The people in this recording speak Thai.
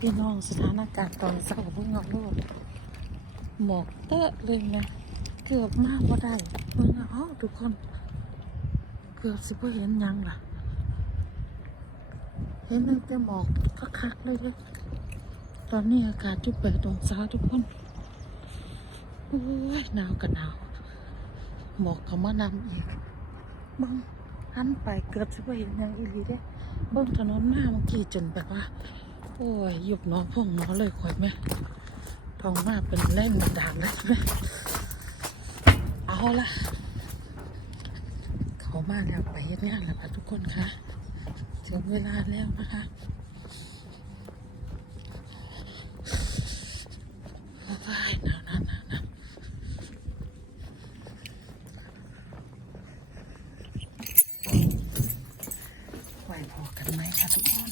พี่น้องสถานการณ์ตอนเช้าเพิ่งเอาโลดหมอกเตอะเลยนะ เกือบมากว่าได้เพิ่งอาเอ้าทุกคน เกือบสิบ่เห็นยังล่ะ เห็นตั้งแต่หมอกคักเลยเลยตอนนี้อากาศจุดแปดองศาทุกคนโอ้ยหนาวกับหนาวหมอกเขามานำอีกบังหันไปเกือบสิบ่เห็นยังอีหลีเด้เบิ่งถนนหน้าเมื่อกี้จนแบบว่า โอ้ยหยุบน้องพวงน้องเลยคอยไหมทองมากเป็นเล่นดาลเลยไหมเอาละเขามากแล้วไปเฮ็ดงานแล้วค่ะทุกคนคะถึงเวลาแล้วนะคะว้ายหนาวหนาวหนาวหนาวไหวพอกันไหมคะทุกคน